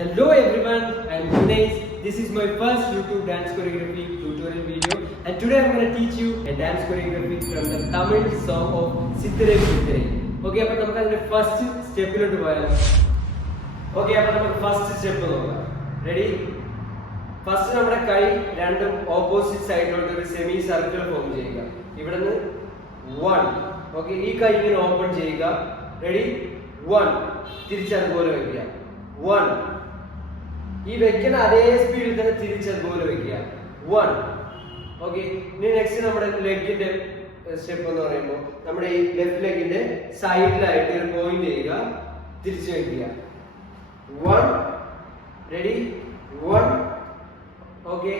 Hello everyone, I am Gunesh. This is my first YouTube dance choreography tutorial video, and today I am going to teach you a dance choreography from the Tamil song of Sithire Sithire. Okay, അപ്പോൾ നമുക്ക് അതിന്റെ first സ്റ്റെപ്പിലോട്ട് പോയാലോ? Okay, അപ്പോൾ നമുക്ക് first step നോക്കാം. Ready? First നമ്മുടെ കൈ രണ്ടും ഓപ്പോസിറ്റ് സൈഡിലോട്ട് ഒരു സെമി സർക്കിൾ ഫോം ചെയ്യുക. ഇവിടുന്ന് 1. ഓക്കേ, ഈ കൈ ഇങ്ങനെ ഓപ്പൺ ചെയ്യുക. റെഡി? 1. തിരിച്ചതുപോലെ വെക്കുക. 1. ഈ വെക്കുന്ന അതേ സ്പീഡിൽ തന്നെ തിരിച്ചതുപോലെ വെക്കുക. 1. ഓക്കെ, ഇനി നെക്സ്റ്റ് നമ്മുടെ ലെഗിന്റെ സ്റ്റെപ്പ് എന്ന് പറയുമ്പോൾ നമ്മുടെ ഈ ലെഫ്റ്റ് ലെഗിന്റെ സൈഡിലായിട്ട് ഒരു പോയിന്റ് ചെയ്യുക, തിരിച്ചു വെക്കുക. 1. റെഡി? 1. ഓക്കെ,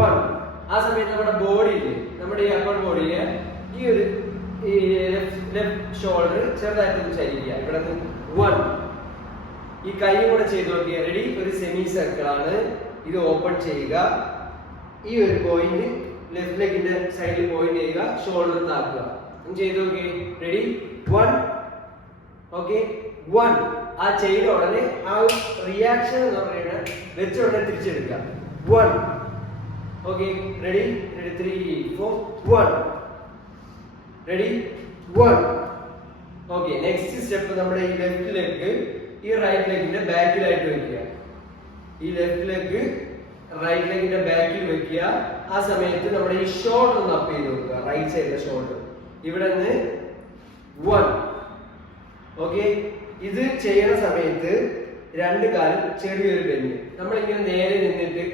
1. ആ സമയത്ത് നമ്മുടെ ബോഡിയില്, നമ്മുടെ ഈ അപ്പർ ബോഡിയില് ഈ ഒരു ലെഫ്റ്റ് ഷോൾഡർ ചെറുതായിട്ടൊന്ന് ചരിക്കുക. ഇവിടെ 1. ഈ കൈ കൂടെ ചെയ്ത് നോക്കിയാൽ റെഡി? ഒരു സെമി സർക്കിൾ ആണ് ഇത്. ഓപ്പൺ ചെയ്യുക. ഈ ഒരു പോയിന്റ് ലെഫ്റ്റ് ലെഗിന്റെ സൈഡിൽ പോയിന്റ് ചെയ്യുക, ഷോൾഡർ താക്കുക. ചെയ്ത് നോക്കിയേ. റെഡി? 1. ഓക്കെ, 1. ആ ചെയ്ത ഉടനെ ആ റിയാക്ഷൻ എന്ന് പറയുന്നത് വെച്ച ഉടനെ തിരിച്ചെടുക്കുക. 1. Okay, ready? 3, 4. 1. Ready? 1. Okay, next step നമ്മുടെ ഈ ലെഫ്റ്റ് ലെഗ് ഈ റൈറ്റ് ലെഗിന്റെ ബാക്കിലായിട്ട് വെക്കുക. ഈ ലെഫ്റ്റ് ലെഗ് റൈറ്റ് ലെഗിന്റെ ബാക്കിൽ വെക്കുക. ആ സമയത്ത് നമ്മുടെ ഈ ഷോൾഡർ ഒന്ന് അപ്പ് ചെയ്ത് വെക്കുക, റൈറ്റ് സൈഡിലെ ഷോൾഡർ. ഇവിടെ നിന്ന് 1. ഓക്കെ, ഇത് ചെയ്യുന്ന സമയത്ത് രണ്ട് കാലും ചെറിയൊരു ബെൻഡ്. നമ്മളിങ്ങനെ നേരെ നിന്നിട്ട്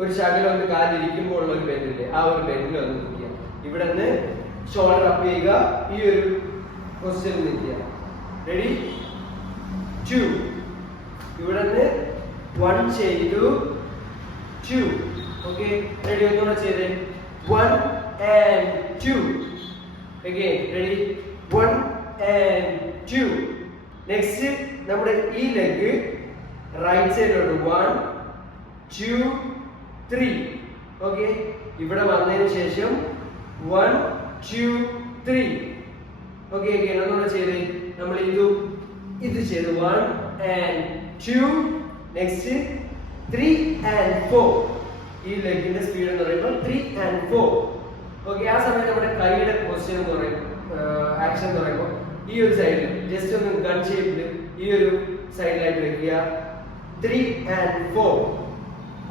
ഒരു ശകലം ഒന്ന് കാലിരിക്കുമ്പോൾ ഉള്ള ഒരു ബെൻഡില്ലേ, ആ ഒരു ബെൻഡിൽ ഒന്ന് നിൽക്കുക. ഇവിടെ നിന്ന് ഷോൾഡർ അപ്പ് ചെയ്യുക, ഈ ഒരു പൊസിഷനിൽ നിൽക്കുക. റെഡി? 2. ഇവിടെ നിന്ന് 1 ചെയ്തു, 2. Okay, ready? ഒന്നുകൂടെ ചെയ്തേ. 1 and 2. again. ready? 1 and 2. Next നമ്മുടെ ഈ ലെഗ് റൈറ്റ് സൈഡിലോട്ട് 1, 2, 3. ഓക്കെ, ഇവിടെ വന്നതിന് ശേഷം 1, 2, 3. ഓക്കെ, ഒന്നുകൂടെ ചെയ്തേ. നമ്മൾ ഇത് ചെയ്തു. 1 and 2. Next 3 and 4. ഈ ലെഗിന്റെ സ്പീഡ് എന്ന് പറയുമ്പോൾ 3 and 4. ഓക്കെ, ആ സമയത്ത് നമ്മുടെ കൈയുടെ പൊസിഷൻ എന്ന് പറയുമ്പോൾ ആക്ഷൻ എന്ന് പറയുമ്പോൾ ഈ ഒരു സൈഡിൽ ജസ്റ്റ് ഒന്ന് ഗൺ ഷേപ്പിൽ ഈ ഒരു സൈഡിലായിട്ട് വെക്കുക. 3 and 4.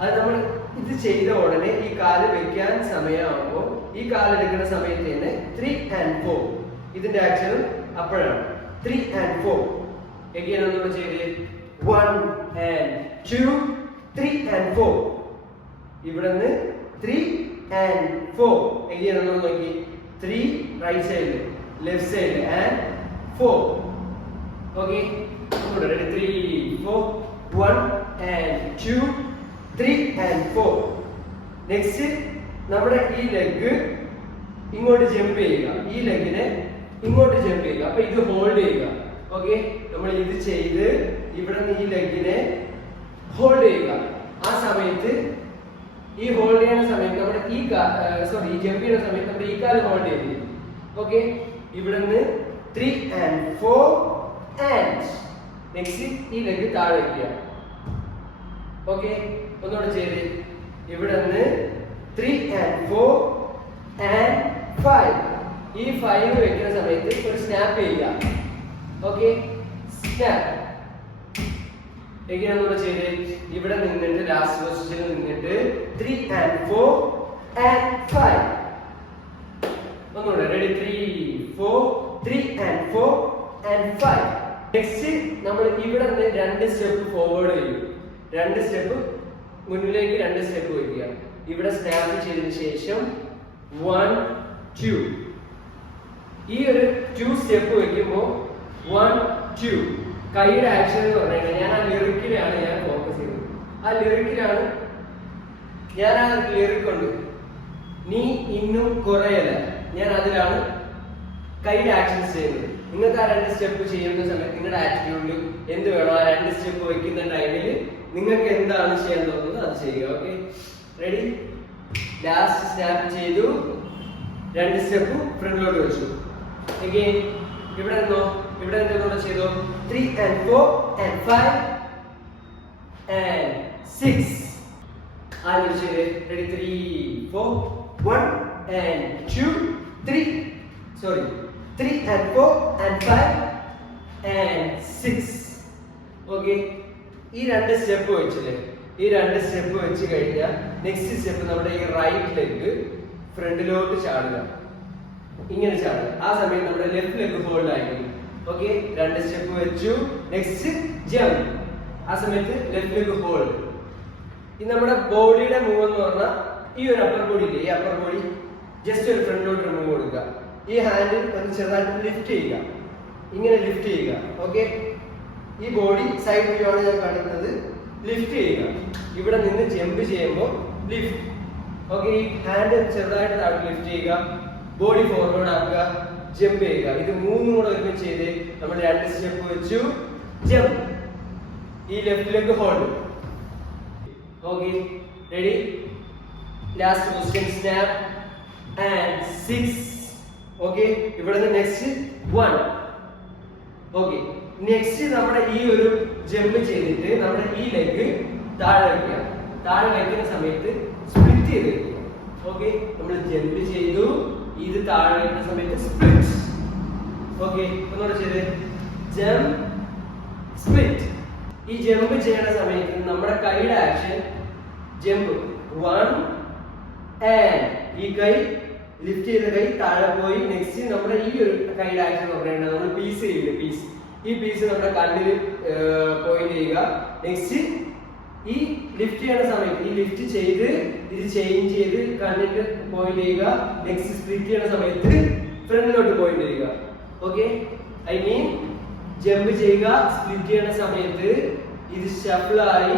അത് നമ്മൾ ഇത് ചെയ്ത ഉടനെ ഈ കാല് വെക്കാൻ സമയമാകുമ്പോൾ ഈ കാല് എടുക്കുന്ന സമയത്ത് തന്നെ 3 and 4. ഇതിന്റെ ആക്ഷൻ അപ്പോഴാണ് 3 and 4. again ഒന്നുകൂടെ ചെയ്തേ. 1 and 2, 3 and 4. ഇവിടെ നിന്ന് 3 and 4. again ഒന്നുകൂടെ നോക്കി. 3 റൈറ്റ് സൈഡിൽ, ലെഫ്റ്റ് സൈഡിൽ and 4. Okay, ready? 3, 4. 1 and 2, 3 and 4. Next നമ്മുടെ ഈ ലെഗ് ഇങ്ങോട്ട് ജമ്പ് ചെയ്യുക. ഈ ലെഗിനെ ഇങ്ങോട്ട് ജമ്പ് ചെയ്യുക. അപ്പൊ ഇത് ഹോൾഡ് ചെയ്യുക. ഓക്കെ, നമ്മൾ ഇത് ചെയ്ത് ഇവിടെ നിന്ന് ഈ ലെഗിനെ ഹോൾഡ് ചെയ്യുക. ആ സമയത്ത് ഈ ഹോൾഡ് ചെയ്യുന്ന സമയത്ത് നമ്മുടെ ഈ ജമ്പ് ചെയ്യുന്ന സമയത്ത് നമ്മുടെ ഈ കാല് ഹോൾഡ് ചെയ്തിരിക്കും. ഓക്കെ, ഇവിടെ നിന്ന് 3 and 4 and നെക്സ്റ്റ് ഈ ലെഗ് താഴെ വയ്ക്കുക. ഓക്കെ, ഒന്നുകൂടെ ചെയ്ത് ഇവിടെ നിന്ന് 3 and 4 and 5. ഈ 5 വെക്കുന്ന സമയത്ത് ഒരു സ്നാപ്പ് ചെയ്യുക. Okay, snap. എങ്ങനെയാണെന്ന് ചെയ്ത് ഇവിടെ നിന്നിട്ട് ലാസ്റ്റ് പൊസിഷനിൽ നിന്നിട്ട് 3 and 4 and 5. ഒന്നുകൂടെ. റെഡി? 3, 4. 3 and 4 and 5. നെക്സ്റ്റ് നമ്മൾ ഇവിടെ നിന്ന് 2 സ്റ്റെപ്പ് ഫോർവേഡ് ചെയ്യും. 2 സ്റ്റെപ്പ് മുന്നിലേക്ക്, 2 സ്റ്റെപ്പ് വയ്ക്കുക. ഇവിടെ സ്നാപ്പ് ചെയ്തതിനു ശേഷം 1, 2. ഈ ഒരു 2 സ്റ്റെപ്പ് വെക്കുമ്പോൾ 1, 2. കൈയുടെ ആക്ഷൻ എന്ന് പറയുന്നത് ഞാൻ ആ ലിറിക്കിലാണ് ഫോക്കസ് ചെയ്യുന്നത്. ആ ലിറിക്കിലാണ് ഞാൻ ആ ലിറിക്കുണ്ട്, നീ ഇന്നും കുറയല്ല, ഞാൻ അതിലാണ് കൈയുടെ ആക്ഷൻസ് ചെയ്യുന്നത്. നിങ്ങൾക്ക് ആ 2 സ്റ്റെപ്പ് ചെയ്യുന്ന സമയത്ത് നിങ്ങളുടെ ആറ്റിറ്റ്യൂഡിൽ എന്ത് വേണോ ആ 2 സ്റ്റെപ്പ് വെക്കുന്ന ടൈമിൽ നിങ്ങൾക്ക് എന്താണ് ചെയ്യാൻ തോന്നുന്നത് അത് ചെയ്യുക. Okay, ready? ലാസ്റ്റ് സ്നാപ്പ് ചെയ്തു, 2 സ്റ്റെപ്പ് ഫ്രണ്ടിലോട്ട് വെച്ചു. again ഇവിടെ നിന്നോ, ഇവിടെ എന്തെങ്കിലും ചെയ്തോ. 3 and 4 and 5 6. ആദ്യം ചെയ്ത് ready 3 4 1 and 2 3 sorry 3 and 4 and 5 and 6. Okay, ഈ രണ്ട് സ്റ്റെപ്പ് വെച്ചില്ലേ, ഈ രണ്ട് സ്റ്റെപ്പ് വെച്ച് കഴിഞ്ഞാൽ നെക്സ്റ്റ് സ്റ്റെപ്പ് നമ്മുടെ ഈ റൈറ്റ് ലെഗ് ഫ്രണ്ടിലോട്ട് ചാടുക, ഇങ്ങനെ ചാടുക. ആ സമയം നമ്മുടെ ലെഫ്റ്റ് ലെഗ് ഹോൾഡ് ആയിരിക്കും. ഓക്കെ, രണ്ട് സ്റ്റെപ്പ് വെച്ചു, നെക്സ്റ്റ് ജംപ്. ആ സമയത്ത് ലെഫ്റ്റ് ലെഗ് ഹോൾഡ്. ഈ നമ്മുടെ ബോഡിയുടെ മൂവ് എന്ന് പറഞ്ഞാൽ ഈ ഒരു അപ്പർ ബോഡി ഇല്ലേ, ഈ അപ്പർ ബോഡി ജസ്റ്റ് ഒരു ഫ്രണ്ടിലോട്ട് മൂവ് കൊടുക്കുക. ഈ ഹാൻഡിൽ ഒന്ന് ചെറുതായിട്ട് ലിഫ്റ്റ് ചെയ്യുക, ഇങ്ങനെ ലിഫ്റ്റ് ചെയ്യുക. ഓക്കെ, ഈ ബോഡി സൈഡ് വ്യൂ ആണ് ഞാൻ കാണിക്കുന്നത്. ലിഫ്റ്റ് ചെയ്യുക, ഇവിടെ നിന്ന് ജമ്പ് ചെയ്യുമ്പോൾ ലിഫ്റ്റ്. ഓക്കെ, ഈ ഹാൻഡ് ചെറുതായിട്ട് താഴെ ലിഫ്റ്റ് ചെയ്യുക, ബോഡി ഫോർവേഡ് ആക്കുക, ജമ്പ് ചെയ്യുക. ഇത് മൂന്നും കൂടെ ഒരുമിച്ച് ചെയ്ത് നമ്മൾ രണ്ട് സ്റ്റെപ്പ് വെച്ചു, ജമ്പ്. ഈ left leg hold. Okay, ready? Last position snap and 6. Okay, ഇവിടെ നിന്ന് നെക്സ്റ്റ് 1. ഓക്കെ, നെക്സ്റ്റ് നമ്മുടെ ഈ ഒരു ജമ്പ് ചെയ്തിട്ട് നമ്മുടെ ഈ ലെഗ് താഴെ വയ്ക്കുക. താഴെ വയ്ക്കുന്ന സമയത്ത് സ്പ്ലിറ്റ് ചെയ്ത് വയ്ക്കുക. ഓക്കെ, നമ്മൾ ജമ്പ് ചെയ്തു, ഇത് താഴെ വയ്ക്കുന്ന സമയത്ത് സ്പ്ലിറ്റ്. ഓക്കെ, ഒന്നുകൂടെ ചെയ്ത് ജമ്പ് സ്പ്ലിറ്റ്. ഈ ജമ്പ് ചെയ്യുന്ന സമയത്ത് നമ്മുടെ കൈയുടെ ആക്ഷൻ ജമ്പ് 1 and ഈ കൈ ലിഫ്റ്റ് ചെയ്ത കൈ താഴെ പോയി. നെക്സ്റ്റ് നമ്മുടെ ഈ ഒരു കൈയുടെ ആക്ഷൻ എന്ന് പറയുന്നത് നമ്മൾ പീസ് ചെയ്യില്ല, പീസ്. ഈ പീസ് നമ്മുടെ കണ്ണിൽ പോയിന്റ് ചെയ്യുക. നെക്സ്റ്റ് ഈ ലിഫ്റ്റ് ചെയ്യുന്ന സമയത്ത് ഈ ലിഫ്റ്റ് ചെയ്ത് ഇത് ചേഞ്ച് ചെയ്ത് കണ്ണിൽ പോയിന്റ് ചെയ്യുക. നെക്സ്റ്റ് സ്പ്ലിറ്റ് ചെയ്യുന്ന സമയത്ത് ഫ്രണ്ടിലോട്ട് പോയിന്റ് ചെയ്യുക. ഓക്കെ, ഐ മീൻ ജമ്പ് ചെയ്യുക, സ്പ്ലിറ്റ് ചെയ്യുന്ന സമയത്ത് ഇത് ഷഫിൾ ആയി.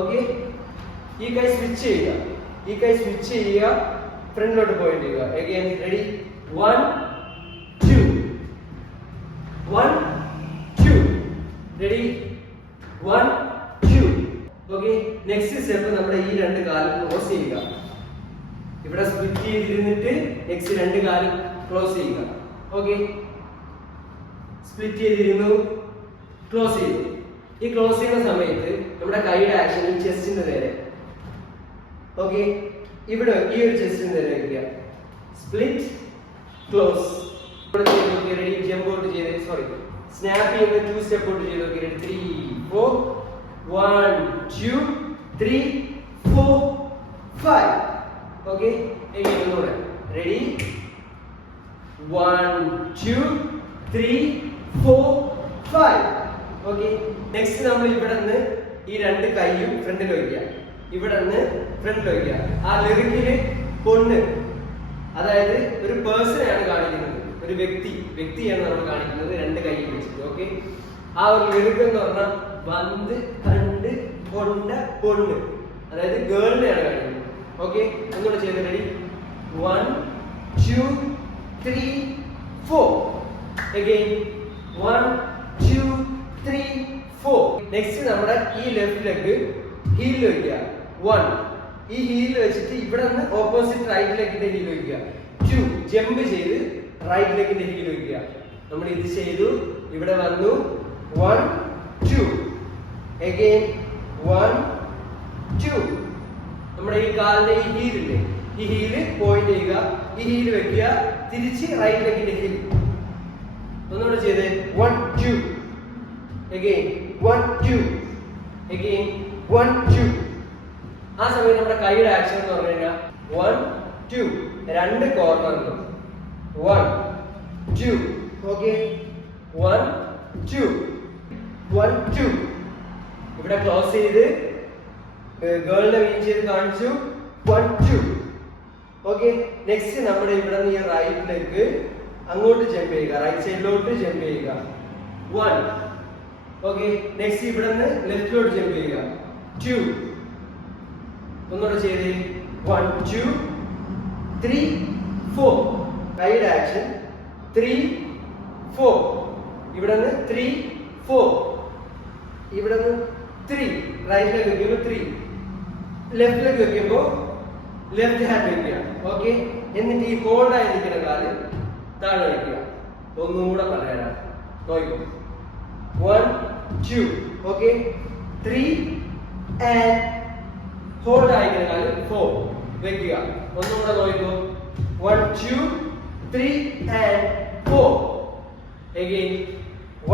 ഓക്കെ, ഈ കൈ സ്വിച്ച് ചെയ്യുക, ഈ കൈ സ്വിച്ച് ചെയ്യുക, ഫ്രണ്ടിലോട്ട് പോയിന്റ് ചെയ്യുക. Again ready 1 2 1 2 ready 1 2. Okay, next step നമ്മുടെ ഈ രണ്ട് കാലും ക്ലോസ് ചെയ്യുക. ഇവിടെ സ്പ്ലിറ്റ് ചെയ്തിരുന്നിട്ട് നെക്സ്റ്റ് രണ്ട് കാലും ക്ലോസ് ചെയ്യുക. ഓക്കെ, സ്പ്ലിറ്റ് ചെയ്തിരുന്നു, ക്ലോസ് ചെയ്തു. ഈ ക്ലോസ് ചെയ്യുന്ന സമയത്ത് നമ്മുടെ കൈയുടെ ആക്ഷൻ ഈ ചെസ്റ്റിന്റെ നേരെ. ഓക്കെ, ഇവിടെ ഈ ഒരു ചെസ്റ്റിന്റെ നേരെ വയ്ക്കുക. Split close. Ready, jump out ചെയ്ത് സോറി സ്നാപ്പ് ചെയ്യുന്ന 2 സ്റ്റെപ്പ് ഔട്ട് ചെയ്ത് നോക്കി. 3 4 1 2 3 4 5. ഓക്കെ, ഒന്നുകൂടെ റെഡി 1 2 3 4 5. ഓക്കെ, നെക്സ്റ്റ് നമ്മൾ ഇവിടെ നിന്ന് ഈ രണ്ട് കൈയും ഫ്രണ്ടിൽ വയ്ക്കുക. ഇവിടെ നിന്ന് ഫ്രണ്ടിൽ വയ്ക്കുക. ആ ലിറിക്കില് പൊണ്ണ്, അതായത് ഒരു പേഴ്സണെയാണ് കാണിക്കുന്നത്, ഒരു വ്യക്തിയാണ് നമ്മൾ കാണിക്കുന്നത് രണ്ട് കൈ വെച്ചിട്ട്. ഓക്കെ, ആ ഒരു ലിറിക് എന്ന് പറഞ്ഞാൽ വന്ന് കണ്ട് കൊണ്ട പൊണ്ണ്, അതായത് ഗേളിനെയാണ് കാണിക്കുന്നത്. ഓക്കെ, ഒന്നുകൂടെ ചെയ്ത് റെഡി 1 2 3 4. അഗൈൻ 1 2 3 4. നെക്സ്റ്റ് നമ്മുടെ ഈ ലെഫ്റ്റ് ലെഗ് ഹീൽ വയ്ക്കുക. 1, ഈ ഹീൽ വെച്ചിട്ട് ഇവിടെ നിന്ന് ഓപ്പോസിറ്റ് റൈറ്റ് ലെഗിന്റെ ഹീൽ വയ്ക്കുക. 2, ജമ്പ് ചെയ്ത് റൈറ്റ് ലെഗിന്റെ ഹീൽ വയ്ക്കുക. നമ്മൾ ഇത് ചെയ്തു, ഇവിടെ വന്നു 1 2. അഗൈൻ 1 2. നമ്മുടെ ഈ കാലിന്റെ ഈ ഹീലില്ലേ, ഈ ഹീല് പോയിന്റ് ചെയ്യുക, ഈ ഹീല് വെക്കുക, തിരിച്ച് റൈറ്റ് ലെഗിന്റെ ഹീൽ. ഒന്നുകൂടെ ചെയ്ത് 1 2. Again 1 2. Again 1 2. ആ സമയം നമ്മുടെ കൈയുടെ ആക്ഷൻ എന്ന് പറഞ്ഞു കഴിഞ്ഞാൽ 1 2, രണ്ട് കോർണറിലും 1 2. ഓക്കെ, 1 2 1 2. ഇവിടെ ക്ലോസ് ചെയ്ത് ഗേളിനെ മീൻ ചെയ്ത് കാണിച്ചു 1 2. ഓക്കെ, നെക്സ്റ്റ് നമ്മുടെ ഇവിടെ നിന്ന് ഈ റൈറ്റ് ലെഗ് അങ്ങോട്ട് ജമ്പ് ചെയ്യുക, റൈറ്റ് സൈഡിലോട്ട് ജമ്പ് ചെയ്യുക 1. ഓക്കെ, നെക്സ്റ്റ് ഇവിടെ നിന്ന് ലെഫ്റ്റിലോട്ട് ജമ്പ് ചെയ്യുക 2. ഒന്നുകൂടെ ചെയ്ത് 1 2 3 4. കൈയുടെ ആക്ഷൻ 3 4. ഇവിടെ നിന്ന് 3 4. ഇവിടെ നിന്ന് 3. റൈറ്റ് ലെഗ് വെക്കുമ്പോൾ 3. ലെഫ്റ്റ് ലെഗ് വെക്കുമ്പോൾ ലെഫ്റ്റ് ഹാൻഡ് വെക്കുക. ഓക്കെ, എന്നിട്ട് ഈ ഹോൾഡ് ആയി നിൽക്കുന്ന കാല് താഴെ വയ്ക്കുക. ഒന്നും കൂടെ പറയാനാണ്, നോക്കൂ 1 2. ഓക്കെ, 3 and hold ആയിരിക്കുന്ന കാല് 4 വെക്കുക. ഒന്നുകൂടെ നോക്കൂ. 1 2 3 and 4. Again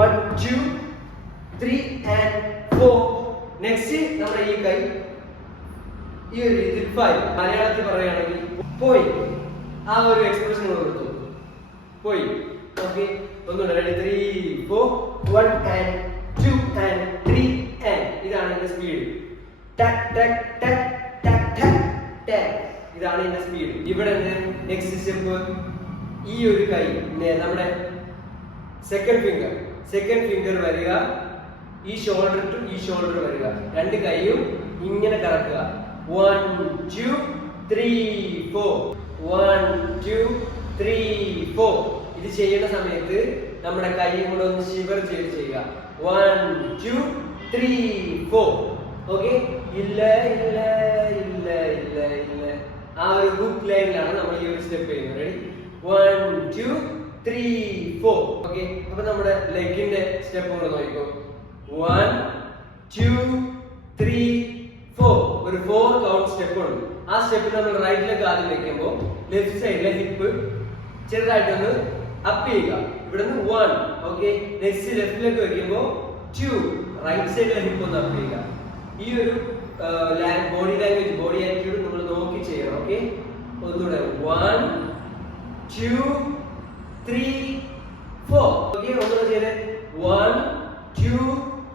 1 2 3 and 4. നെക്സ്റ്റ് നമ്മുടെ ഈ കൈ ഈ ഒരു രീതിയിൽ 5. മലയാളത്തിൽ പറയുകയാണെങ്കിൽ പോയി. ആ ഒരു എക്സ്പ്രഷൻ കൊടുത്തു. പോയി. ഓക്കെ, ഒന്നുകൂടെ. റെഡി? 3 4 1 and 2 and 3 and. ഇതാണ് ഇതിന്റെ സ്പീഡ്. ടക് ടക് ടക് ടക് ടക് ടക്. ഇതാണ് ഇതിന്റെ സ്പീഡ്. ഇവിടെ നെക്സ്റ്റ് സ്റ്റെപ്പ് ഈ ഒരു കൈ നമ്മുടെ സെക്കൻഡ് ഫിംഗർ വരിക, ഈ ഷോൾഡർ ടു ഈ ഷോൾഡർ വരിക, രണ്ട് കൈയും ഇങ്ങനെ കറക്കുക. 1 2 3 4 1 2 3 4. ഇത് ചെയ്യുന്ന സമയത്ത് നമ്മുടെ കൈ കൂടെ ഒന്ന് ഷിവർ ചെയ്ത് ചെയ്യുക. 1 2 3 4. ഓക്കെ, ഇല്ല ഇല്ല ഇല്ല ഇല്ല ഇല്ല. ആ ഒരു ഹുക്ക് ലൈനിലാണ് നമ്മൾ ഈ ഒരു സ്റ്റെപ്പ് ചെയ്യുന്നത്. റെഡി? 1 2 3 4. ഓക്കെ, അപ്പൊ നമ്മുടെ ലെഗിന്റെ സ്റ്റെപ്പ് കൂടെ നോക്കിക്കോ. 1 2 3 4. ഒരു 4 കൗണ്ട് സ്റ്റെപ്പ് ഉണ്ട്. ആ സ്റ്റെപ്പിൽ നമ്മൾ റൈറ്റ് ലെഗ് ആദ്യം വെക്കുമ്പോൾ ലെഫ്റ്റ് സൈഡിലെ ഹിപ്പ് ചെറുതായിട്ടൊന്ന് അപ്പ് ചെയ്യുക. ഇവിടുന്ന് 1. ഓക്കെ, നെക്സ്റ്റ് ലെഫ്റ്റ് ലെഗ് വെക്കുമ്പോൾ 2. റൈറ്റ് സൈഡിലെ ഹിപ്പ് ഒന്ന് അപ്പ് ചെയ്യുക. ഈ ഒരു ബോഡി ലാംഗ്വേജ്, ബോഡി ആറ്റിറ്റ്യൂഡ് നമ്മൾ നോക്കി ചെയ്യണം. ഓക്കെ, ഒന്നുകൂടെ. 1 2 3 4. ഓക്കെ, ഒന്നുകൂടെ ചെയ്തേ. 1 2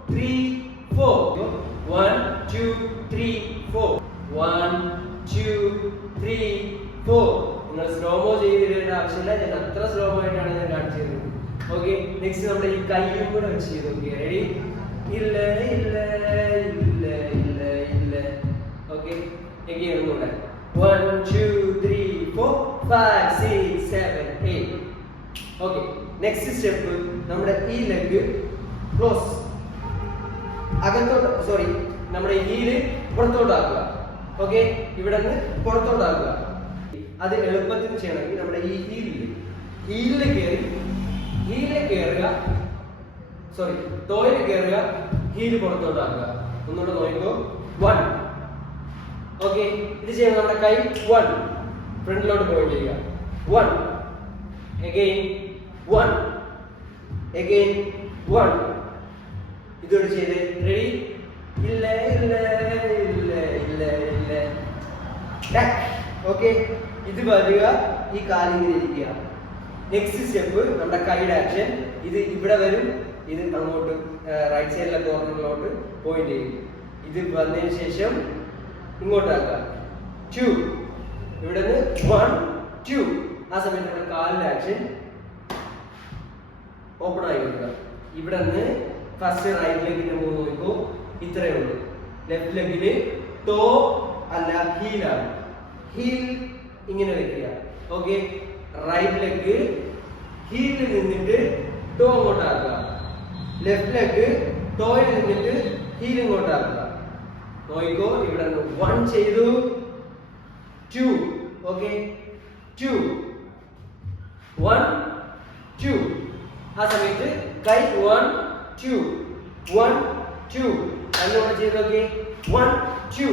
3 4. 1 2 3 4. 1 2 3 4. നിങ്ങൾ സ്ലോമോ ചെയ്തിടേണ്ട ആവശ്യമില്ല. ഞാൻ അത്ര സ്ലോമോ ആയിട്ടാണ് ഞാൻ കാണിച്ചത്. ഓക്കെ, നെക്സ്റ്റ് നമ്മുടെ ഈ കൈയും കൂടെ വെച്ച് ചെയ്ത് നോക്കിയാൽ. റെഡി? ഇല്ല ഇല്ല ഇല്ല ഇല്ല ഇല്ല. ഓക്കെ, എഗെയിൻ ഒന്നുകൂടെ. 1 2 3 4 5 6 7 8. ഓക്കെ, നെക്സ്റ്റ് സ്റ്റെപ്പ് നമ്മുടെ ഈ ലെഗ് ക്ലോസ് അകത്തോട്ട്, സോറി, നമ്മുടെ ഹീല് പുറത്തോട്ടാക്കുക. ഓക്കെ, ഇവിടെ നിന്ന് പുറത്തോട്ടാക്കുക. അത് എളുപ്പത്തിൽ ചെയ്യണമെങ്കിൽ നമ്മുടെ ഈ ഹീലിൽ കയറുക, സോറി, ടോയിൽ കയറുക, ഹീല് പുറത്തോട്ടാക്കുക. ഒന്നുകൂടെ നോക്കിക്കോ. 1. ഓക്കെ, ഇത് ചെയ്യുമ്പോൾ നമ്മുടെ കൈ 1 ഫ്രണ്ടിലോട്ട് പോയിന്റ് ചെയ്യുക. 1 again 1 again 1. ഇതോട് ചെയ്ത്. റെഡി? ഇല്ല ഇല്ല ഇല്ല ഇല്ല ഇല്ല. ഓക്കെ, ഇത് വരിക, ഈ കാലിങ്ങനെ ഇരിക്കുക. നെക്സ്റ്റ് സ്റ്റെപ്പ് നമ്മുടെ കൈയുടെ ആക്ഷൻ. ഇത് ഇവിടെ വരും, ഇത് അങ്ങോട്ട് റൈറ്റ് സൈഡിലെ കോർണറിലോട്ട് പോയിന്റ് ചെയ്യും. ഇത് വന്നതിന് ശേഷം ഇങ്ങോട്ടാക്കുക. 2. ഇവിടെ നിന്ന് 1 2. ആ സമയത്ത് നമ്മുടെ കാലിന്റെ ആക്ഷൻ ഓപ്പൺ ആയി കൊടുക്കുക. ഇവിടെ നിന്ന് ഫസ്റ്റ് റൈറ്റ് ലെഗിന്റെ മൂവ് നോക്കൂ. ഇത്രയേ ഉള്ളൂ. ലെഫ്റ്റ് ലെഗില് ടോ അല്ല ഹീലാണ്. ഹീൽ ഇങ്ങനെ വെക്കുക. ഓക്കെ, റൈറ്റ് ലെഗ് ഹീലിൽ നിന്നിട്ട് ടോ അങ്ങോട്ടാക്കുക. ലെഫ്റ്റ് ലെഗ് ടോയിൽ നിന്നിട്ട് ഹീൽ ഇങ്ങോട്ടാക്കുക. നോക്കിക്കോ. ഇവിടെ 1 ചെയ്തു, 2. ഓക്കെ, 2 1 2. ആ സമയത്ത് കൈ 1 2 1 2. അങ്ങോട്ട് ചെയ്ത് നോക്കി. 1 2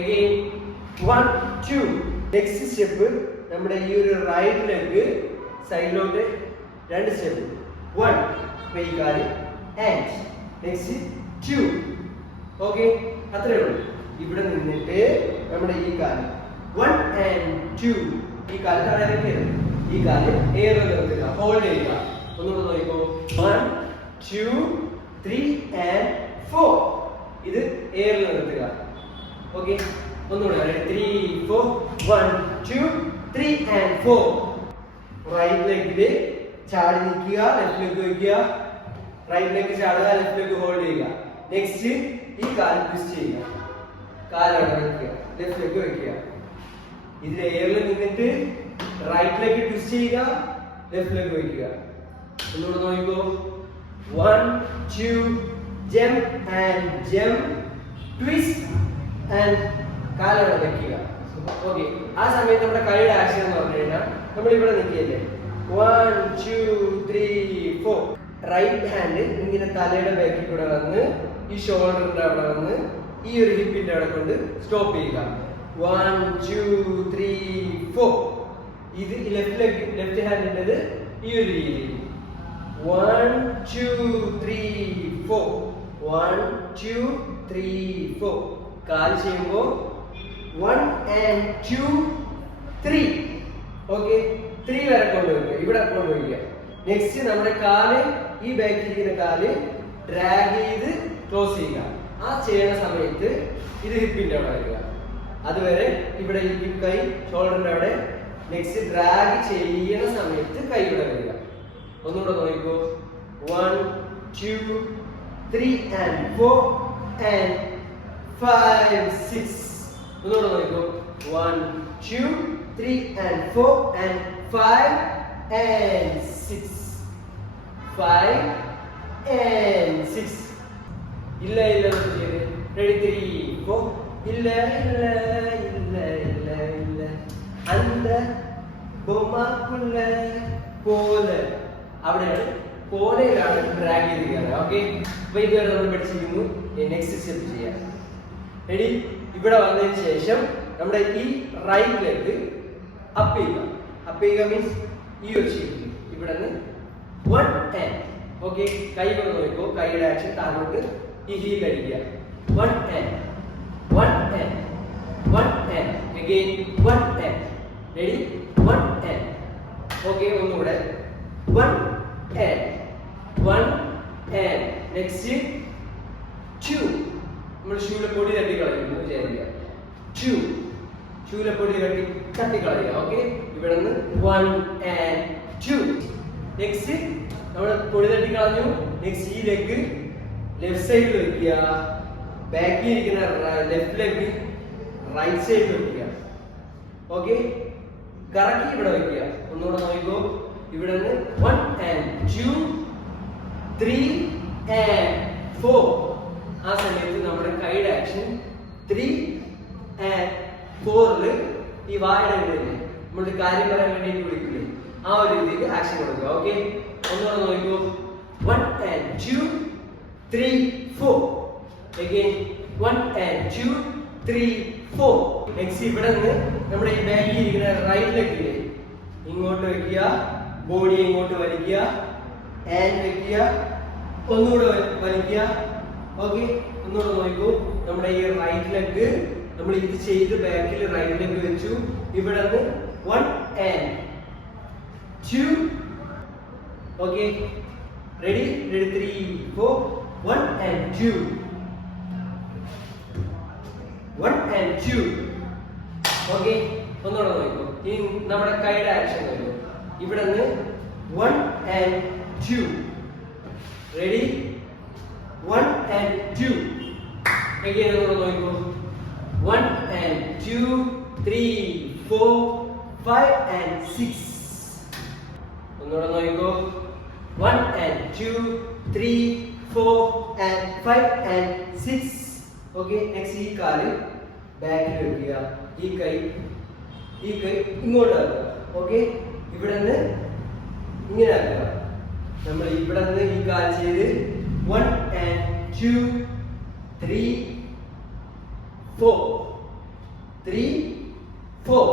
again 1 2. നെക്സ്റ്റ് സ്റ്റെപ്പ് നമ്മുടെ ഈ ഒരു റൈറ്റ് ലെഗ് സൈഡിലോട്ട് 2 സ്റ്റെപ്പ്. 1 ഈ കാല് ആൻഡ് നെക്സ്റ്റ് 2. ഓക്കെ, അത്രയേ ഉള്ളൂ. ഇവിടെ നിന്നിട്ട് നമ്മുടെ ഈ കാല് 1 and 2. ഈ കാല് താഴേക്ക് ഈ കാല് എയർ നിർത്തുക, ഹോൾഡ് ചെയ്യുക. ഒന്നുകൂടെ നോക്കിക്കോ. 1 2 3 and 4. ഇത് എയറിൽ നിർത്തുക. ഓക്കെ, ഒന്നുകൂടെ. 3 4 1 2 3 and 4. റൈറ്റ് ലെഗില് ചാടി നിൽക്കുക, ലെഫ്റ്റ് ലെഗ് വയ്ക്കുക. റൈറ്റ് ലെഗ് ചാടുക, ലെഫ്റ്റ് ലെഗ് ഹോൾഡ് ചെയ്യുക. നെക്സ്റ്റ് ഈ കാല് ട്വിസ്റ്റ് ചെയ്യുക, കാലാണ് വയ്ക്കുക, ലെഫ്റ്റ് ലെഗ് വയ്ക്കുക. ഇതിൽ എയറിൽ നിന്നിട്ട് റൈറ്റ് ലെഗ് ട്വിസ്റ്റ് ചെയ്യുക, ലെഫ്റ്റ് ലെഗ് വയ്ക്കുക. ഒന്നുകൂടെ നോക്കിക്കോ. 1 2 jump and jump, twist and കാലാണ് വയ്ക്കുക. ഓക്കെ, ആ സമയത്ത് നമ്മുടെ കൈയുടെ ആക്ഷൻ എന്ന് പറഞ്ഞു കഴിഞ്ഞാൽ നമ്മൾ ഇവിടെ നിൽക്കുകയല്ലേ. 1 2 3 4. റൈറ്റ് ഹാൻഡ് ഇങ്ങനെ തലയുടെ ബാക്കിൽ കൂടെ വന്ന് ഈ ഷോൾഡറിന്റെ അവിടെ വന്ന് ഈ ഒരു ഹിപ്പിന്റെ അവിടെ കൊണ്ട് സ്റ്റോപ്പ് ചെയ്യുക. 1 2 3 4. ഇത് ലെഫ്റ്റ് ഹാൻഡിൻ്റെത് ഈ ഒരു രീതിയിൽ 1 2 3 4 1 2 3 4. കാൽ ചെയ്യുമ്പോൾ 1 and 2 3. ഓക്കെ, 3 വരെ കൊണ്ടുവരിക, ഇവിടെ കൊണ്ടുവരിക. നെക്സ്റ്റ് നമ്മുടെ കാല് ഈ ബാക്കിലിരിക്കുന്ന കാല് ഡ്രാഗ് ചെയ്ത് ക്ലോസ് ചെയ്യുക. ആ ചെയ്യുന്ന സമയത്ത് ഇത് ഹിപ്പിന്റെ അവിടെ വരിക. അതുവരെ ഇവിടെ ഈ കൈ ഷോൾഡറിന്റെ അവിടെ. നെക്സ്റ്റ് ഡ്രാഗ് ചെയ്യുന്ന സമയത്ത് കൈ ഇവിടെ വരിക. ഒന്നുകൂടെ നോക്കിക്കോ. 1 2 3 and 4 and 5 6. ഒന്നുകൂടെ നോക്കിക്കോ. 1 2 3 and 4 and 5 and 6. 5 and 6. ഇല്ല ഇല്ല ചെയ്ത്. റെഡി 3 4. ഇല്ല ഇല്ല ഇല്ല ഇല്ല ഇല്ല. അന്ത ബൊമ്മക്കുള്ള പോലെ അവിടെയാണ് പോലെയാണ് ഡ്രാഗ് ചെയ്ത് കയറുക. ഓക്കെ, അപ്പൊ ഇതുവരെ നമ്മൾ പഠിച്ചിരിക്കുന്നു. നെക്സ്റ്റ് സ്റ്റെപ്പ് ചെയ്യാം. റെഡി? ഇവിടെ വന്നതിന് ശേഷം നമ്മുടെ ഈ റൈറ്റ് ലെഗ് അപ്പ് ചെയ്യുക. അപ്പ് ചെയ്യുക മീൻസ് ഈ ഒരു ഷേപ്പിൽ ഇവിടെ നിന്ന് 1 and. ഓക്കെ, കൈ കൊണ്ട് നോക്കിക്കോ. കൈയുടെ ആക്ഷൻ താഴോട്ട് ഈ ഹീൽ അടിക്കുക. 1 and 1 and 1 and again 1 and. Ready? 1 and. Okay, ഒന്നുകൂടെ 1 and 1 and. നെക്സ്റ്റ് 2. നമ്മൾ ഷൂലെ പൊടി തട്ടി കളയുന്നു വിചാരിക്കുക. 2 ഷൂലെ പൊടി തട്ടി കളയുക. ഓക്കെ, ഇവിടെ നിന്ന് 1 and 2. നെക്സ്റ്റ് നമ്മൾ പൊടി തട്ടി കളഞ്ഞു. നെക്സ്റ്റ് ഈ ലെഗ് ലെഫ്റ്റ് സൈഡിൽ വെക്കുക. ബാക്കിൽ ഇരിക്കുന്ന ലെഫ്റ്റ് ലെഗ് റൈറ്റ് സൈഡിൽ വെക്കുക. ഓക്കെ, കറക്കി ഇവിടെ വെക്കുക. ഒന്നുകൂടെ നോക്കിക്കോ. ഇവിടെ നിന്ന് 1 and 2 3 and 4. ആ സമയത്ത് നമ്മുടെ കൈയുടെ ആക്ഷൻ 3 and 4 ഈ വായുടെ ഉള്ളിൽ നമ്മൾ കാര്യം പറയാൻ വേണ്ടി വിളിക്കില്ലേ, ആ ഒരു രീതിയിൽ ആക്ഷൻ കൊടുക്കുക. ഓക്കെ, ഒന്നുകൂടെ നോക്കിക്കോ. 1 and 2 3 4. again 1 and 2 3 4. നെക്സ്റ്റ് ഇവിടെ നിന്ന് നമ്മുടെ ഈ ബാക്കിൽ ഇരിക്കുന്ന റൈറ്റ് ലെഗിലെ ഇങ്ങോട്ട് വെക്കുക. ബോഡി ഇങ്ങോട്ട് വലിക്കുക. ഹാൻഡ് വെക്കുക. ഒന്നുകൂടെ വലിക്കുക. ഓക്കെ, ഒന്നുകൂടെ നോക്കൂ. നമ്മുടെ ഈ റൈറ്റ് ലെഗ് നമ്മൾ ഇത് ചെയ്ത് ബാക്കിൽ റൈറ്റ് ലെഗ് വെച്ചു. ഇവിടെ നിന്ന് 1 and 2. Okay, ready? Ready 3 4. 1 and 2 1 and 2. Okay, ഒന്നുകൂടെ നോക്കൂ. ഇനി നമ്മുടെ കൈയുടെ ആക്ഷൻ നോക്കൂ. ഇവിടെ നിന്ന് 1 and 2. റെഡി? 1 and 2. again ഒന്നുകൂടെ നോക്കൂ. 1 and 2 3 4 5 and 6. ഒന്നുകൂടെ നോക്കൂ. 1 and 2 3 4 and 5 and 6. Okay, next ഈ കാല് ബാക്കിൽ വെക്കുക. ഈ കൈ ഇങ്ങോട്ട് ആക്കുക. ഓക്കെ, ഇവിടെ നിന്ന് ഇങ്ങനെ ആക്കുക. നമ്മൾ ഇവിടെ നിന്ന് ഈ കാൽ ചെയ്ത് 1 and 2 3 4 3 4.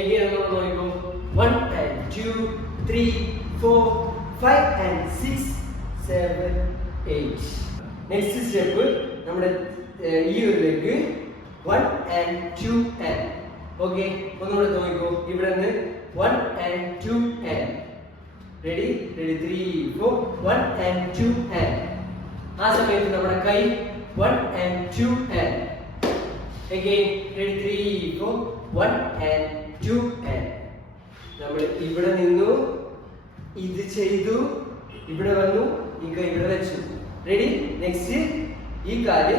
again നമ്മൾ നോക്കൂ. 1 and 2 3 4 5 and 6 7 8. നെക്സ്റ്റ് സ്റ്റെപ്പ് നമ്മുടെ ഈ ഒരു ലെഗ് 1 and 2 and. ഓക്കെ, ഒന്നുകൂടെ നോക്കൂ. ഇവിടെ നിന്ന് 1 and 2 and. Ready? Ready 3 4. 1 and 2 and. ആ സമയത്ത് നമ്മുടെ കൈ 1 and 2 and. again ready 3 4. 1 and 2 and. നമ്മൾ ഇവിടെ നിന്നു, ഇത് ചെയ്തു, ഇവിടെ വന്നു, ഈ കൈ ഇവിടെ വെച്ചു. റെഡി? നെക്സ്റ്റ് ഈ കാല്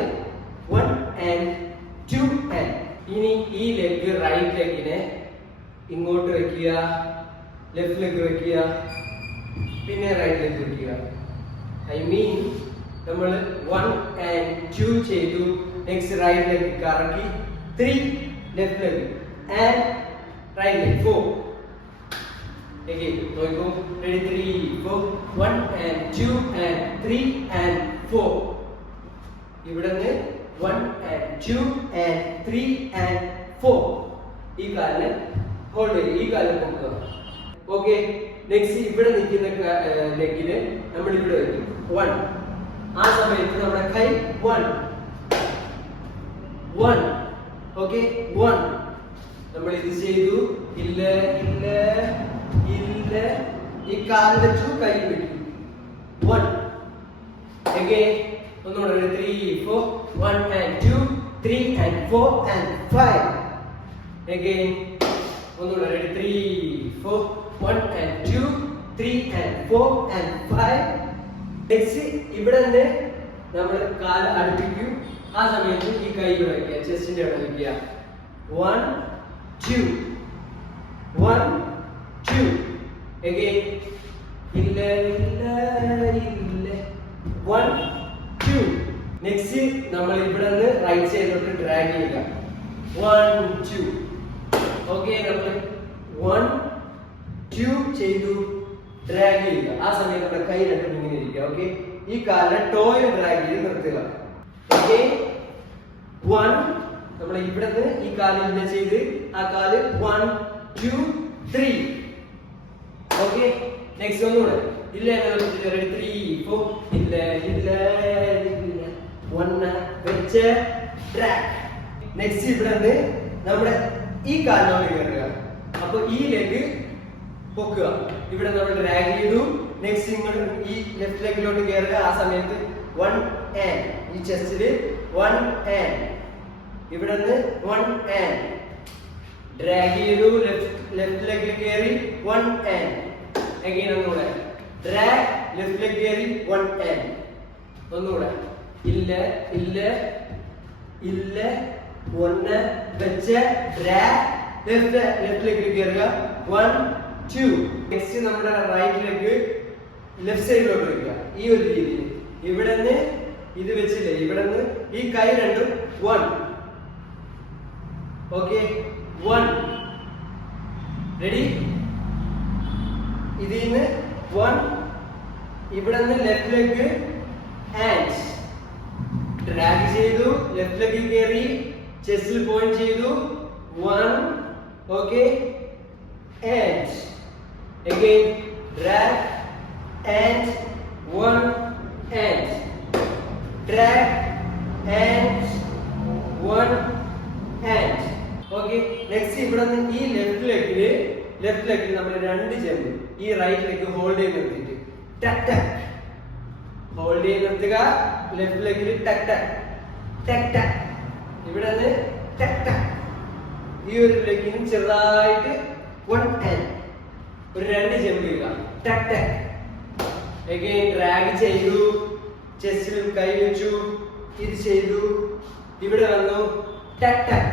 1 and 2 and. ഇനി ഈ ലെഗ് റൈറ്റ് ലെഗിനെ ഇങ്ങോട്ട് വെക്കുക. ലെഫ്റ്റ് ലെഗ് വെക്കുക. പിന്നെ റൈറ്റ് ലെഗ് വെക്കുക. ഐ മീൻ നമ്മൾ 1 and 2 ചെയ്തു. നെക്സ്റ്റ് റൈറ്റ് ലെഗ് കറക്കി 3 left leg and right leg 4. again നോക്കൂ. ready 3 4. 1 and 2 and 3 and 4. ഇവിടുന്ന് 1 and 2 and 3 and 4 ഈ കാലിനെ ഹോൾഡ് ചെയ്യുക, ഈ കാലിൽ പൊക്കുക. ഓക്കെ, നെക്സ്റ്റ് ഇവിടെ നിൽക്കുന്ന ലെഗില് നമ്മൾ ഇവിടെ വയ്ക്കും 1. ആ സമയത്ത് നമ്മുടെ കൈ 1 ഓക്കെ 1 നമ്മൾ ഇത് ചെയ്തു. ഇല്ല ഇല്ല ഇല്ല, ഈ കാൽ വെച്ചു കൈ വിട്ടു 1. again ഒന്നുകൂടെ 3 4 1 and 2 3 and 4 and 5 again ഒന്നുകൂടെ 3 4 1 and 2 3 and 4 and 5. നെക്സ്റ്റ് ഇവിടെ നിന്ന് നമ്മൾ കാൽ അടുപ്പിക്കും. ആ സമയത്ത് ഈ കൈ ഇവിടെ വയ്ക്കുക, ചെസ്റ്റിന്റെ അവിടെ വയ്ക്കുക 1 2 1 2 again ഇല്ല ഇല്ല ഇല്ല 1 2. നെക്സ്റ്റ് നമ്മൾ ഇവിടെ നിന്ന് റൈറ്റ് സൈഡിലോട്ട് ഡ്രാഗ് ചെയ്യുക 1 2 ഓക്കെ. നമ്മൾ 1 2 ചെയ്തു, ഡ്രാഗ് ചെയ്യുക. ആ സമയത്ത് നമ്മുടെ കൈ രണ്ടും ഇങ്ങനെ ഇരിക്കുക. ഓക്കെ, ഈ കാലിനെ ടോയിൽ ഡ്രാഗ് ചെയ്ത് നിർത്തുക. ഓക്കെ 1 നമ്മൾ ഇവിടെ നിന്ന് ഈ കാലിൽ ഇങ്ങനെ ചെയ്ത് ആ കാല് 1 2 3 ഓക്കെ. നെക്സ്റ്റ് ഒന്നുകൂടെ ഇല്ല 3 4 ഇല്ല ഇല്ല ഇല്ല 1 വെച്ച് ഡ്രാഗ്. നെക്സ്റ്റ് ഇവിടെ നിന്ന് നമ്മുടെ ഈ കാലിനോട് കയറുക. അപ്പൊ ഈ ലെഗ് പൊക്കുക. ഇവിടെ നമ്മൾ ഡ്രാഗ് ചെയ്തു. നെക്സ്റ്റ് ഇങ്ങോട്ട് ഈ ലെഫ്റ്റ് ലെഗിലോട്ട് കയറുക. ആ സമയത്ത് 1 and ഈ ചെസ്റ്റില് 1 and ഇവിടെ നിന്ന് 1 and ഡ്രാഗ് ചെയ്തു. ലെഫ്റ്റ് ലെഗിൽ കയറി 1 and again ഒന്നുകൂടെ ഡ്രാഗ്, ലെഫ്റ്റ് ലെഗ് കയറി 1 and ഒന്നുകൂടെ ഇല്ല ഇല്ല ഇല്ല 1 വെച്ച് ഡ്രാഗ്, ലെഫ്റ്റ് ലെഗിൽ കയറുക 1 2. നെക്സ്റ്റ് നമ്മുടെ റൈറ്റ് ലെഗ് ലെഫ്റ്റ് സൈഡിലോട്ട് വെക്കുക ഈ ഒരു രീതിയിൽ. ഇവിടെ നിന്ന് ഇത് വെച്ചില്ലേ, ഇവിടെ നിന്ന് ഈ കൈ രണ്ടും 1 ഓക്കെ 1 റെഡി. ഇതിൽ നിന്ന് 1 ഇവിടെ നിന്ന് ലെഫ്റ്റ് ലെഗ് ആൻഡ് ഡ്രാഗ് ചെയ്തു, ലെഫ്റ്റ് ലെഗിൽ കയറി ചെസ്റ്റിൽ പോയിന്റ് ചെയ്തു 1 okay and again drag and 1 and drag and 1 and okay. next ഇവിടെ നിന്ന് ഈ ലെഫ്റ്റ് ലെഗിൽ നമ്മൾ രണ്ട് ജമ്പ് ഈ റൈറ്റ് ലെഗ് ഹോൾഡ് ചെയ്ത് നിർത്തിയിട്ട് ടക്ക് ടക്ക് ഹോൾഡ് ചെയ്ത് നിർത്തുക. ലെഫ്റ്റ് ലെഗിൽ ടക്ക് ടക്ക് ടക്ക് ടക്ക്, ഇവിടെ നിന്ന് ടക്ക് ടക്ക്. ഈ ഒരു ലെഗിന് ചെറുതായിട്ട് 1 and ഒരു 2 ജമ്പ് ചെയ്യുക ടക്ക് ടക്ക്. again ഡ്രാഗ് ചെയ്തു, ചെസ്റ്റിൽ കൈ വെച്ചു, ഇത് ചെയ്തു, ഇവിടെ വന്നു ടക്ക് ടക്ക്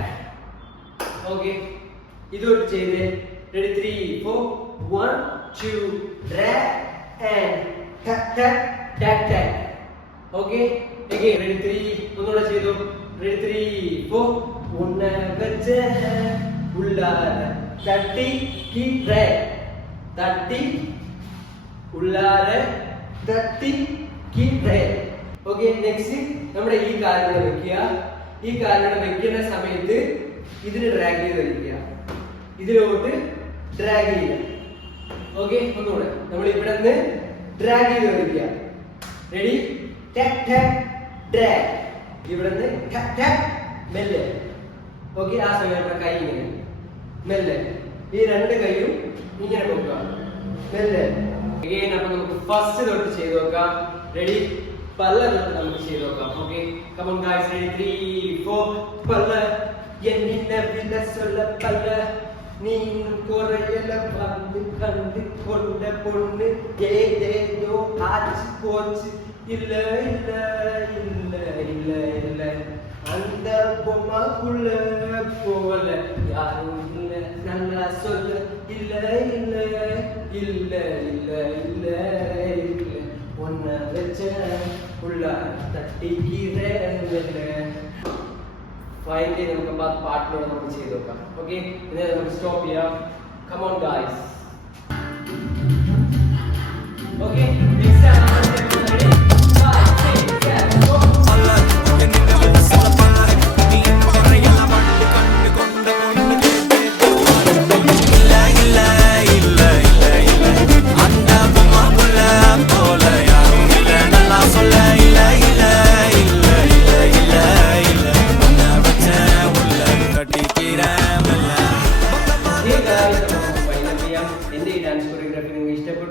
ഓക്കെ. ഇതോട്ട് ചെയ്ത് ready 3 4 1 2 drag and tuck tuck tuck tuck okay. again ready 3 ഒന്നുകൂടെ ചെയ്തു റെഡി 3 4 1 വെച്ച് ഉള്ളാര തട്ടി കീ ഡ്രാഗ് തട്ടി ഉള്ളാരെ തട്ടി കീപ് ഡ്രാഗ് ഓക്കെ. നെക്സ്റ്റ് നമ്മുടെ ഈ കാലിനെ വെക്കുക. ഈ കാലിനെ വെക്കുന്ന സമയത്ത് ഇതിന് ഡ്രാഗ് ചെയ്ത് വെക്കുക, ഇതിലോട്ട് ഡ്രാഗ് ചെയ്യുക ഓക്കെ. ഒന്നുകൂടെ നമ്മൾ ഇവിടെ നിന്ന് ഡ്രാഗ് ചെയ്ത് വെക്കുക റെഡി ടാക് ടാക് ഡ്രാഗ്. ഇവിടെ നിന്ന് ടാക് ടാക് മെല്ലെ ഓക്കെ. ആ സമയം നമ്മുടെ കൈ ഇങ്ങനെ മെല്ലെ ഈ രണ്ട് കൈയും ഇങ്ങനെ നോക്കുക മെല്ലെ. again അപ്പോൾ നമുക്ക് ഫസ്റ്റ് തൊട്ട് ചെയ്തു നോക്കാം. റെഡി പല്ല തൊട്ട് നമുക്ക് ചെയ്തു നോക്കാം okay. come on guys ready 3 4 പല്ല എന്നിന്ന വില சொல்ல പല്ല നീനും കുറയല വന്ന് കണ്ട് കൊണ്ട പൊണ്ണ് ഏതേതോ ആച്ച് പോച്ച് ഇല്ല ഇല്ല ഇല്ല ഇല്ല ഇല്ല அந்த பொம்மாக்குள்ள போல யாரும் இல்ல நல்லா சொல்ல இல்ல இல்ல இல்ல இல்ல இல்ல இல்ல ஒன்ன வச்ச உள்ள തട്ടിக்கிறேன். ഫൈനലി നമുക്ക് പാട്ടിലൂടെ നമുക്ക് ചെയ്ത് നോക്കാം ഓക്കെ. ഇനി നമുക്ക് സ്റ്റോപ്പ് ചെയ്യാം. Come on guys okay. Next ആണ് 5 6 7 go.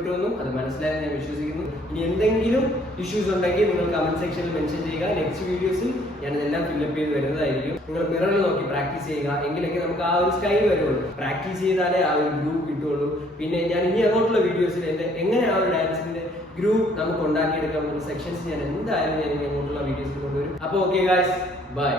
ഇഷ്ടപ്പെട്ടുവെന്നും അത് മനസ്സിലായെന്ന് ഞാൻ വിശ്വസിക്കുന്നു. ഇനി എന്തെങ്കിലും ഇഷ്യൂസ് ഉണ്ടെങ്കിൽ നിങ്ങൾ കമന്റ് സെക്ഷനിൽ മെൻഷൻ ചെയ്യുക. നെക്സ്റ്റ് വീഡിയോസിൽ ഞാൻ ഇതെല്ലാം ഫില്ലപ്പ് ചെയ്ത് വരുന്നതായിരിക്കും. നിങ്ങൾ മിററിൽ നോക്കി പ്രാക്ടീസ് ചെയ്യുക, എങ്കിലൊക്കെ നമുക്ക് ആ ഒരു സ്റ്റൈൽ വരുള്ളൂ. പ്രാക്ടീസ് ചെയ്താലേ ആ ഒരു ഗ്രൂപ്പ് കിട്ടുള്ളൂ. പിന്നെ ഞാൻ ഇനി അങ്ങോട്ടുള്ള വീഡിയോസിൽ എങ്ങനെ ആ ഒരു ഡാൻസിന്റെ ഗ്രൂപ്പ് നമുക്ക് ഉണ്ടാക്കിയെടുക്കാൻ സെക്ഷൻസ് ഞാൻ എന്തായാലും ഞാൻ ഇനി അങ്ങോട്ടുള്ള വീഡിയോസിൽ കൊണ്ടുവരും. അപ്പോൾ ഓക്കെ ഗായ്സ്, ബൈ.